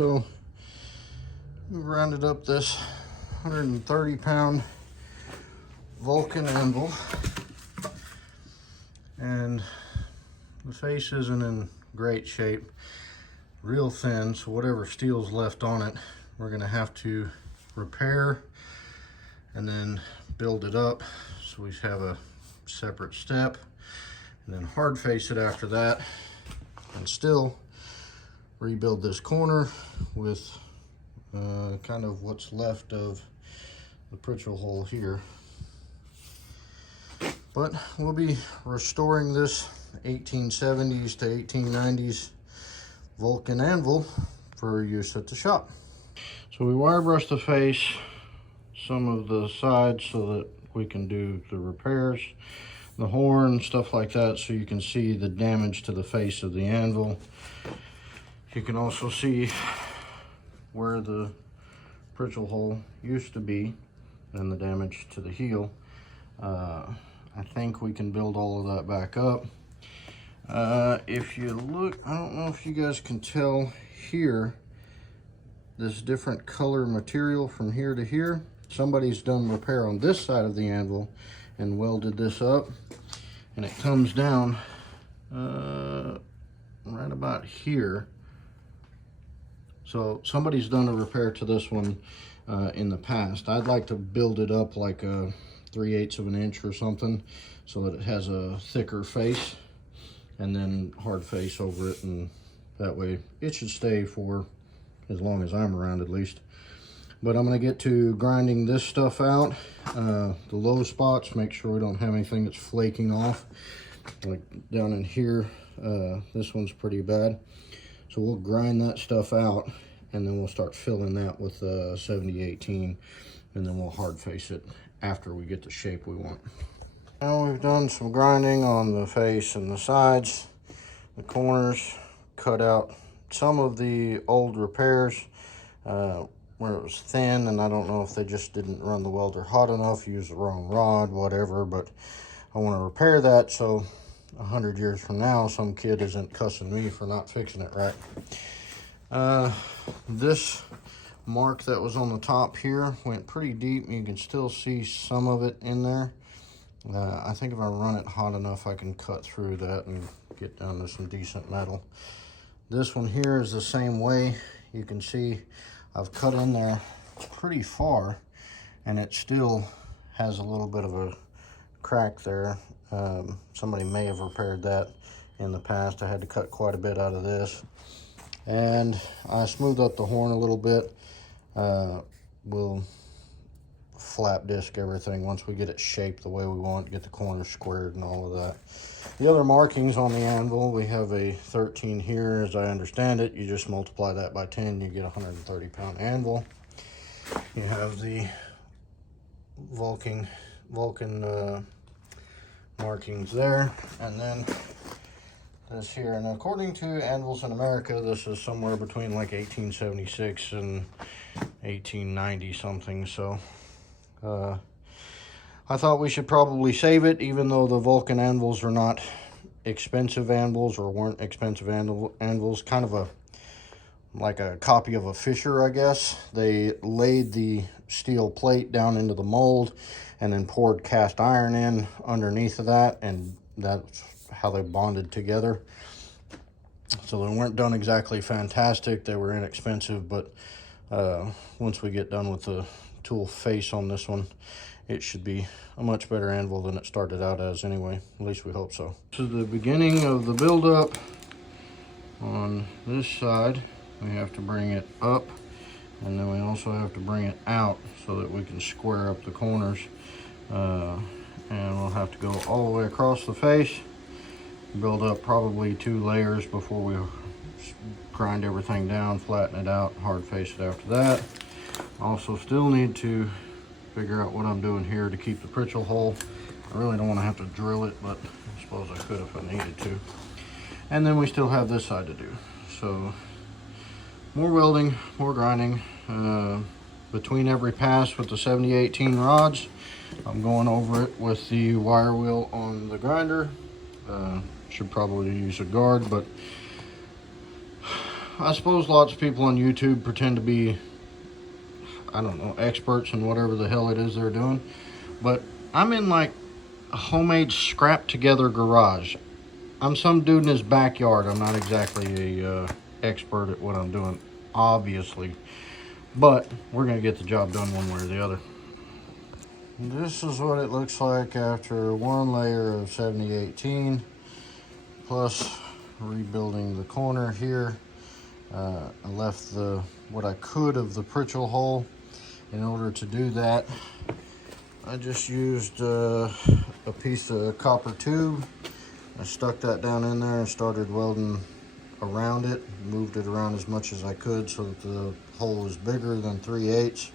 So we've rounded up this 130-pound Vulcan anvil, and the face isn't in great shape, real thin, so whatever steel's left on it, we're gonna have to repair and then build it up. So we have a separate step, and then hard face it after that, and still rebuild this corner with kind of what's left of the Pritchell hole here. But we'll be restoring this 1870s to 1890s Vulcan anvil for use at the shop. So we wire brush the face, some of the sides, so that we can do the repairs, the horn, stuff like that, so you can see the damage to the face of the anvil. You can also see where the Pritchell hole used to be and the damage to the heel. I think we can build all of that back up. If you look, I don't know if you guys can tell here, this different color material from here to here. Somebody's done repair on this side of the anvil and welded this up, and it comes down right about here. So somebody's done a repair to this one in the past. I'd like to build it up like a 3/8 of an inch or something, so that it has a thicker face, and then hard face over it, and that way it should stay for as long as I'm around, at least. But I'm going to get to grinding this stuff out, the low spots, make sure we don't have anything that's flaking off, like down in here. This one's pretty bad, so we'll grind that stuff out, and then we'll start filling that with 7018, and then we'll hard face it after we get the shape we want. Now we've done some grinding on the face and the sides, the corners, cut out some of the old repairs where it was thin, and I don't know if they just didn't run the welder hot enough, used the wrong rod, whatever, but I want to repair that so 100 years from now some kid isn't cussing me for not fixing it right. This mark that was on the top here went pretty deep. You can still see some of it in there. I think if I run it hot enough, I can cut through that and get down to some decent metal. This one here is the same way. You can see I've cut in there pretty far, and it still has a little bit of a crack there. Somebody may have repaired that in the past. I had to cut quite a bit out of this, and I smoothed up the horn a little bit. We'll flap disc everything once we get it shaped the way we want, get the corners squared and all of that. The other markings on the anvil, we have a 13 here. As I understand it, you just multiply that by 10, you get a 130-pound anvil. You have the Vulcan markings there, and then this here. And according to anvils in America, this is somewhere between like 1876 and 1890 something. So I thought we should probably save it, even though the Vulcan anvils are not expensive anvils, or weren't expensive anvils. Kind of like a copy of a Fisher, I guess. They laid the steel plate down into the mold and then poured cast iron in underneath of that, and that's how they bonded together. So they weren't done exactly fantastic. They were inexpensive, but once we get done with the tool face on this one, it should be a much better anvil than it started out as anyway. At least we hope so. This is the beginning of the buildup. On this side, we have to bring it up, and then we also have to bring it out so that we can square up the corners. And we'll have to go all the way across the face, build up probably 2 layers before we grind everything down, flatten it out, hard face it after that. Also still need to figure out what I'm doing here to keep the Pritchell hole. I really don't want to have to drill it, but I suppose I could if I needed to. And then we still have this side to do. So more welding, more grinding. Between every pass with the 7018 rods, I'm going over it with the wire wheel on the grinder. Should probably use a guard, but I suppose lots of people on YouTube pretend to be, I don't know, experts in whatever the hell it is they're doing. But I'm in like a homemade scrap together garage. I'm some dude in his backyard. I'm not exactly a expert at what I'm doing, obviously. But we're gonna get the job done one way or the other. This is what it looks like after one layer of 7018, plus rebuilding the corner here. I left what I could of the Pritchell hole. In order to do that, I just used a piece of copper tube. I stuck that down in there and started welding around it, moved it around as much as I could so that the hole was bigger than 3/8,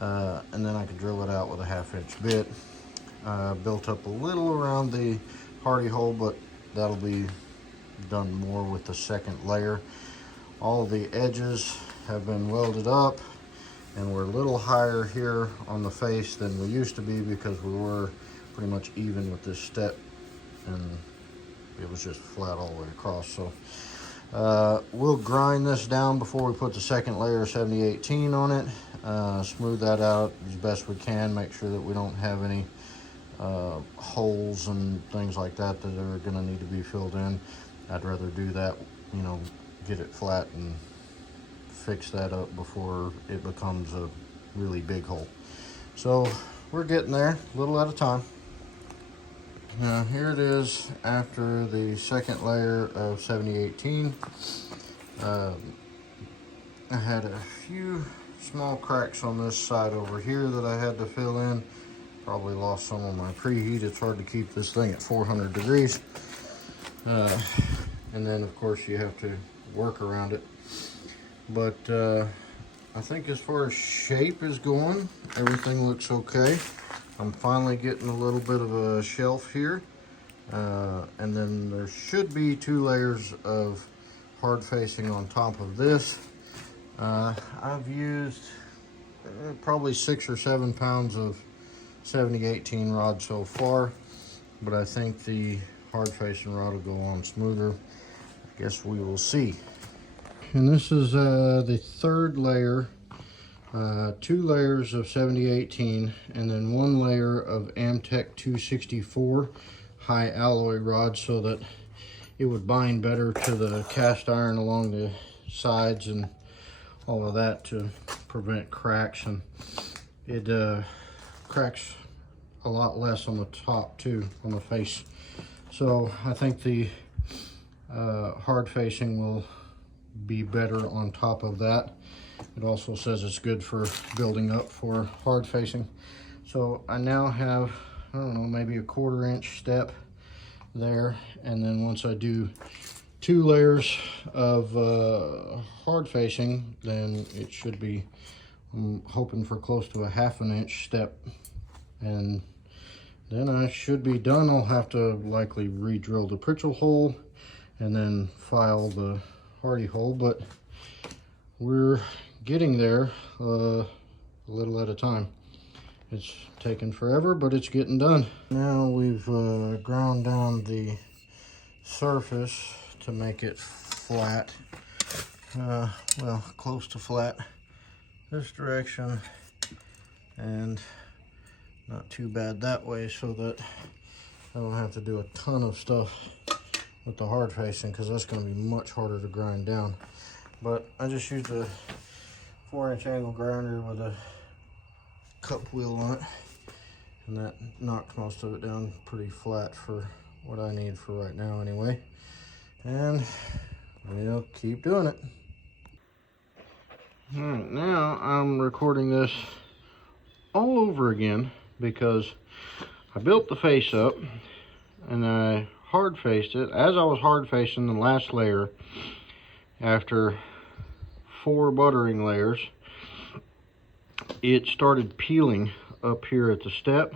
and then I could drill it out with a 1/2" bit. Built up a little around the hardy hole, but that'll be done more with the second layer. All the edges have been welded up, and we're a little higher here on the face than we used to be because we were pretty much even with this step, and it was just flat all the way across. So we'll grind this down before we put the second layer of 7018 on it, smooth that out as best we can, make sure that we don't have any holes and things like that that are going to need to be filled in. I'd rather do that, you know, get it flat and fix that up before it becomes a really big hole. So we're getting there, a little at a time. Now here it is after the second layer of 7018. I had a few small cracks on this side over here that I had to fill in. Probably lost some of my preheat. It's hard to keep this thing at 400 degrees. And then of course you have to work around it. But I think as far as shape is going, everything looks okay. I'm finally getting a little bit of a shelf here. And then there should be 2 layers of hard facing on top of this. I've used probably 6 or 7 pounds of 7018 rod so far, but I think the hard facing rod will go on smoother. I guess we will see. And this is the third layer, 2 layers of 7018, and then 1 layer of Amtech 264 high alloy rod so that it would bind better to the cast iron along the sides and all of that to prevent cracks. And it cracks a lot less on the top too, on the face. So I think the hard facing will be better on top of that. It also says it's good for building up for hard facing. So I now have, I don't know, maybe a 1/4 inch step there, and then once I do 2 layers of hard facing, then it should be, I'm hoping for close to a 1/2 inch step, and then I should be done. I'll have to likely re-drill the Pritchell hole and then file the hardy hole, but we're getting there a little at a time. It's taken forever, but it's getting done. Now we've ground down the surface to make it flat, well, close to flat this direction, and not too bad that way, so that I don't have to do a ton of stuff with the hard facing, because that's going to be much harder to grind down. But I just used a 4-inch angle grinder with a cup wheel on it, and that knocked most of it down pretty flat for what I need for right now anyway. And we'll keep doing it. All right, now I'm recording this all over again because I built the face up and I hard faced it. As I was hard facing the last layer, after 4 buttering layers, it started peeling up here at the step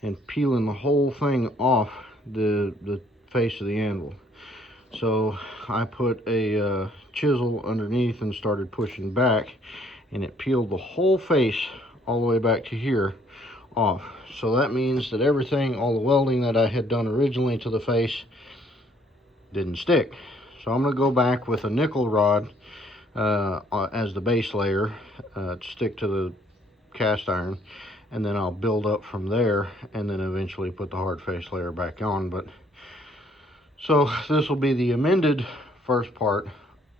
and peeling the whole thing off the face of the anvil. So I put a chisel underneath and started pushing back, and it peeled the whole face all the way back to here off. So that means that everything, all the welding that I had done originally to the face, didn't stick. So I'm going to go back with a nickel rod as the base layer to stick to the cast iron, and then I'll build up from there and then eventually put the hard face layer back on. But so this will be the amended first part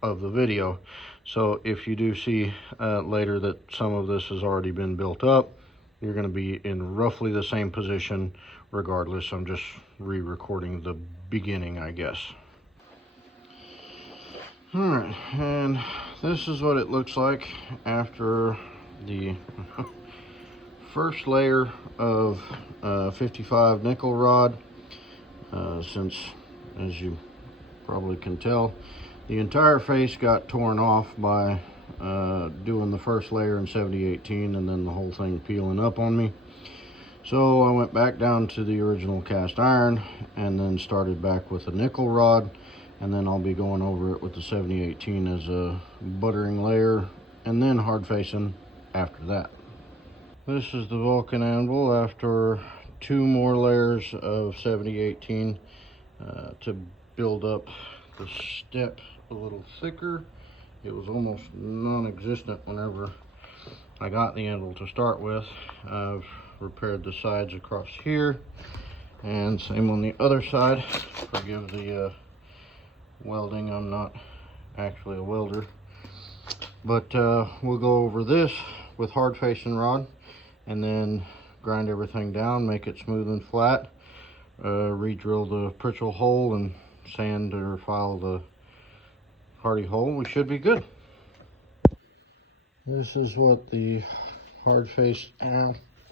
of the video. So if you do see later that some of this has already been built up, you're going to be in roughly the same position regardless. I'm just re-recording the beginning, I guess. All right, and this is what it looks like after the first layer of 55 nickel rod. Since, as you probably can tell, the entire face got torn off by doing the first layer in 7018 and then the whole thing peeling up on me. So I went back down to the original cast iron and then started back with a nickel rod, and then I'll be going over it with the 7018 as a buttering layer and then hard facing after that. This is the Vulcan anvil after 2 more layers of 7018 to build up the step a little thicker. It was almost non-existent whenever I got the anvil to start with. I've repaired the sides across here, and same on the other side. Forgive the welding, I'm not actually a welder. But we'll go over this with hard facing rod and then grind everything down, make it smooth and flat, re-drill the Pritchell hole and sand or file the hardy hole. We should be good. This is what the hard face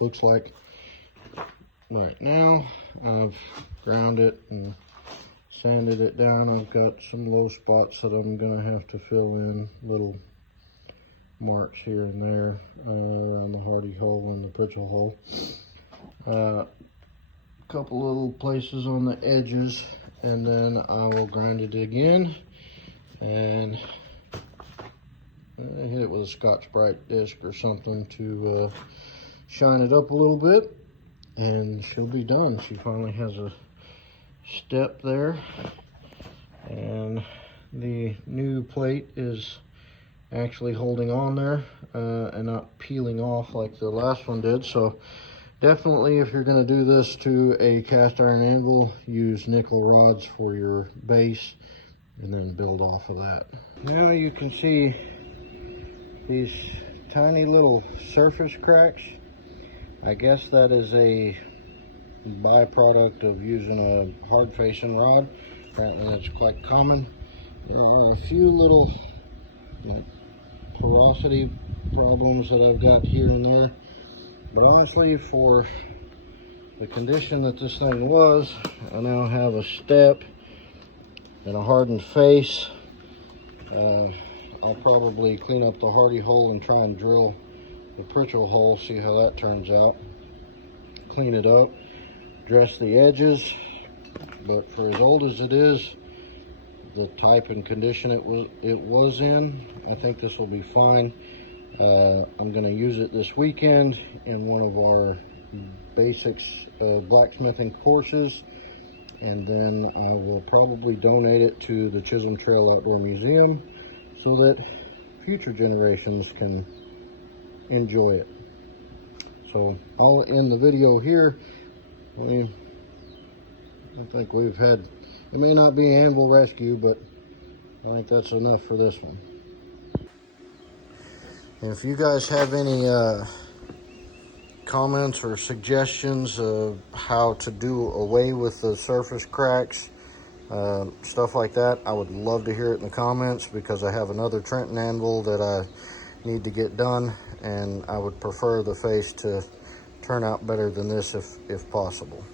looks like right now. I've ground it and sanded it down. I've got some low spots that I'm gonna have to fill in, little marks here and there around the hardy hole and the Pritchell hole. A couple little places on the edges, and then I will grind it again and hit it with a Scotch-Brite disc or something to shine it up a little bit, and she'll be done. She finally has a step there, and the new plate is actually holding on there and not peeling off like the last one did. So definitely, if you're going to do this to a cast iron anvil, use nickel rods for your base and then build off of that. Now you can see these tiny little surface cracks. I guess that is a byproduct of using a hard facing rod. Apparently that's quite common. There are a few little porosity problems that I've got here and there, but honestly, for the condition that this thing was, I now have a step and a hardened face. I'll probably clean up the hardy hole and try and drill the Pritchell hole, see how that turns out. Clean it up, dress the edges, but for as old as it is, the type and condition it was in, I think this will be fine. I'm going to use it this weekend in one of our basics blacksmithing courses, and then I will probably donate it to the Chisholm Trail Outdoor Museum so that future generations can enjoy it. So I'll end the video here. I think we've had, it may not be anvil rescue, but I think that's enough for this one. And if you guys have any comments or suggestions of how to do away with the surface cracks, stuff like that, I would love to hear it in the comments, because I have another Trenton anvil that I need to get done, and I would prefer the face to turn out better than this if possible.